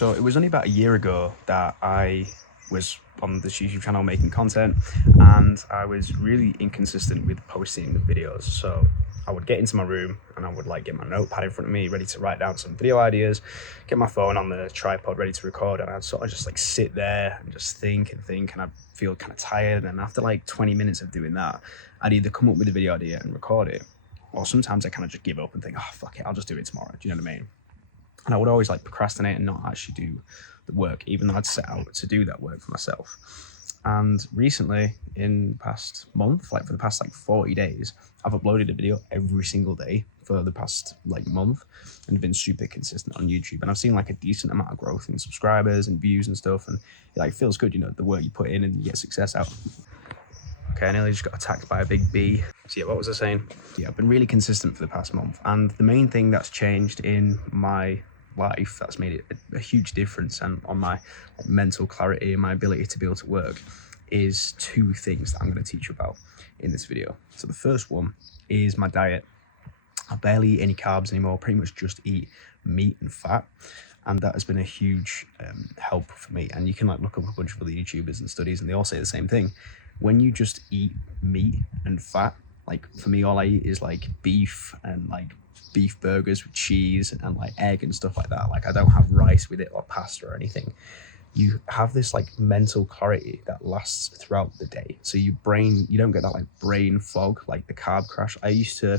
So it was only about a year ago that I was on this YouTube channel making content, and I was really inconsistent with posting videos. So I would get into my room and I would get my notepad in front of me, ready to write down some video ideas, get my phone on the tripod ready to record, and I'd sort of just sit there and just think, and I'd feel kind of tired. And after 20 minutes of doing that, I'd either come up with a video idea and record it, or sometimes I kind of just give up and think, oh fuck it, I'll just do it tomorrow. Do you know what I mean? And I would always procrastinate and not actually do the work, even though I'd set out to do that work for myself. And recently, in the past month, for the past 40 days, I've uploaded a video every single day for the past month, and been super consistent on YouTube. And I've seen a decent amount of growth in subscribers and views and stuff, and it feels good, the work you put in and you get success out. Okay, I nearly just got attacked by a big bee. So yeah, what was I saying? Yeah, I've been really consistent for the past month, and the main thing that's changed in my life that's made it a huge difference and on my mental clarity and my ability to be able to work is two things that I'm going to teach you about in this video. So the first one is my diet. I barely eat any carbs anymore, pretty much just eat meat and fat, and that has been a huge help for me. And you can look up a bunch of other YouTubers and studies, and they all say the same thing. When you just eat meat and fat, for me, all I eat is beef and beef burgers with cheese and egg and stuff like that. I don't have rice with it or pasta or anything. You have this mental clarity that lasts throughout the day. So you don't get that brain fog, the carb crash. I used to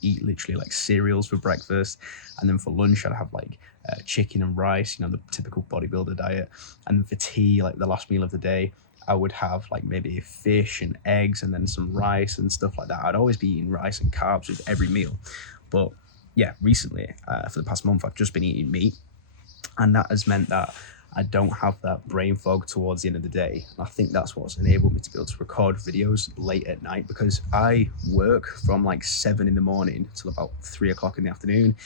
eat literally cereals for breakfast, and then for lunch I'd have chicken and rice, the typical bodybuilder diet. And then for tea, the last meal of the day, I would have maybe fish and eggs and then some rice and stuff like that. I'd always be eating rice and carbs with every meal. But yeah, recently, for the past month, I've just been eating meat, and that has meant that I don't have that brain fog towards the end of the day. And I think that's what's enabled me to be able to record videos late at night, because I work from 7 in the morning till about 3 o'clock in the afternoon.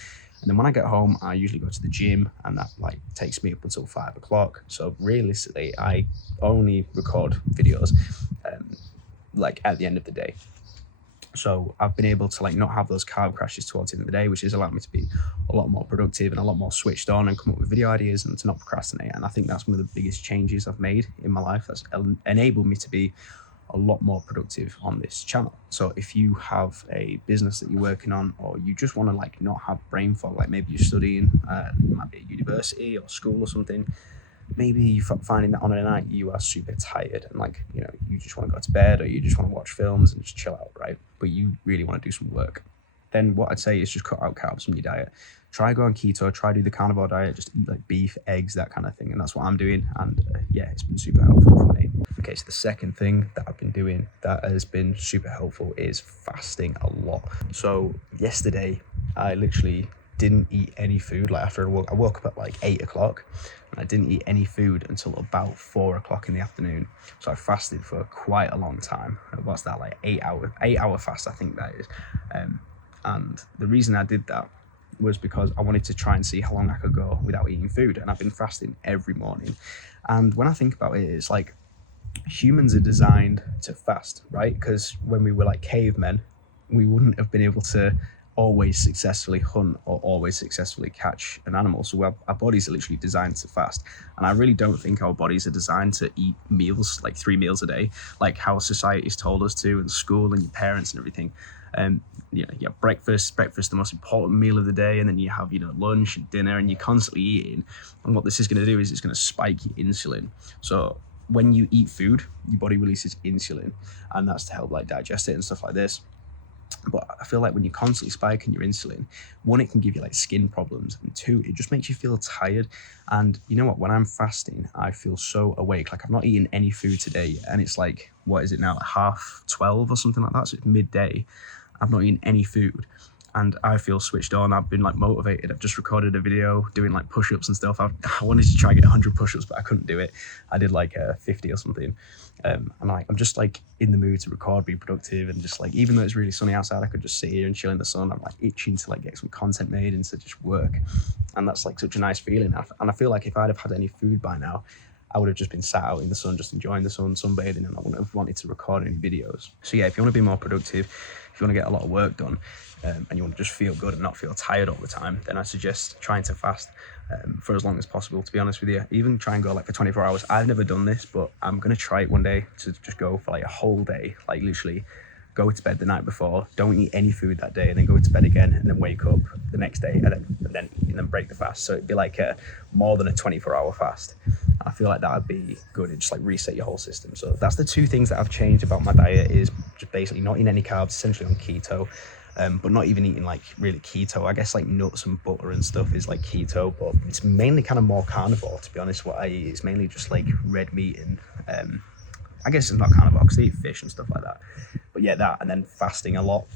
And then when I get home, I usually go to the gym, and that takes me up until 5 o'clock. So realistically, I only record videos at the end of the day. So I've been able to not have those carb crashes towards the end of the day, which has allowed me to be a lot more productive and a lot more switched on and come up with video ideas and to not procrastinate. And I think that's one of the biggest changes I've made in my life. That's enabled me to be a lot more productive on this channel. So if you have a business that you're working on, or you just want to not have brain fog, maybe you're studying, you might be at university or school or something, maybe you're finding that on a night you are super tired and you just want to go to bed, or you just want to watch films and just chill out, right? But you really want to do some work. Then what I'd say is just cut out carbs from your diet. Try go on keto, try do the carnivore diet, just eat beef, eggs, that kind of thing. And that's what I'm doing. And yeah, it's been super helpful for me. Okay, so the second thing that I've been doing that has been super helpful is fasting a lot. So yesterday, I literally didn't eat any food. After I woke up at 8 o'clock, and I didn't eat any food until about 4 o'clock in the afternoon. So I fasted for quite a long time. What's that, 8 hour fast, I think that is. And the reason I did that was because I wanted to try and see how long I could go without eating food. And I've been fasting every morning. And when I think about it, it's humans are designed to fast, right? Because when we were cavemen, we wouldn't have been able to always successfully hunt or always successfully catch an animal. So our bodies are literally designed to fast. And I really don't think our bodies are designed to eat meals, 3 meals a day, how society's told us to, and school and your parents and everything. You have breakfast, the most important meal of the day, and then you have lunch and dinner, and you're constantly eating. And what this is going to do is it's going to spike your insulin. So when you eat food, your body releases insulin, and that's to help digest it and stuff like this. But I feel when you're constantly spiking your insulin, one, it can give you skin problems, and two, it just makes you feel tired. And you know what, when I'm fasting, I feel so awake. I've not eaten any food today, and it's what is it now, 12:30 or something like that, so it's midday. I've not eaten any food, and I feel switched on. I've been motivated. I've just recorded a video doing push-ups and stuff. I wanted to try and get 100 push-ups, but I couldn't do it. I did 50 or something. And I'm just in the mood to record, be productive, and just even though it's really sunny outside, I could just sit here and chill in the sun. I'm itching to get some content made and to just work. And that's such a nice feeling. And I feel if I'd have had any food by now, I would have just been sat out in the sun, just enjoying the sun, sunbathing, and I wouldn't have wanted to record any videos. So yeah, if you want to be more productive, if you want to get a lot of work done, and you want to just feel good and not feel tired all the time, then I suggest trying to fast for as long as possible, to be honest with you. Even try and go like for 24 hours. I've never done this, but I'm going to try it one day, to just go for like a whole day, like literally go to bed the night before, don't eat any food that day, and then go to bed again, and then wake up the next day, and then break the fast. So it'd be like more than a 24-hour fast. I feel like that would be good and just like reset your whole system. So that's the two things that I've changed about my diet, is just basically not eating any carbs, essentially on keto, but not even eating like really keto. I guess like nuts and butter and stuff is like keto, but it's mainly kind of more carnivore, to be honest. What I eat is mainly just like red meat and I guess it's not carnivore because I eat fish and stuff like that. But yeah, that, and then fasting a lot.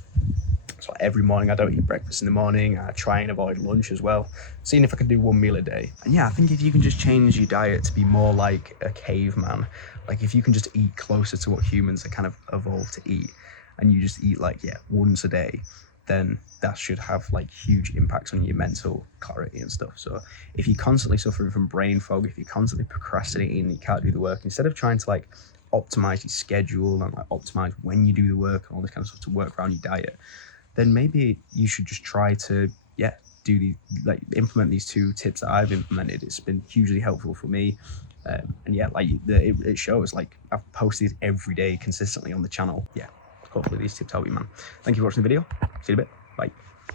So every morning I don't eat breakfast in the morning. I try and avoid lunch as well, seeing if I can do one meal a day. And yeah, I think if you can just change your diet to be more like a caveman, like if you can just eat closer to what humans are kind of evolved to eat, and you just eat like, yeah, once a day, then that should have like huge impacts on your mental clarity and stuff. So if you're constantly suffering from brain fog, if you're constantly procrastinating and you can't do the work, instead of trying to like optimize your schedule and like optimize when you do the work and all this kind of stuff to work around your diet, then maybe you should just try to do the like implement these two tips that I've implemented. It's been hugely helpful for me, and yeah, like it shows. Like I've posted every day consistently on the channel. Yeah, hopefully these tips help you, man. Thank you for watching the video. See you in a bit. Bye.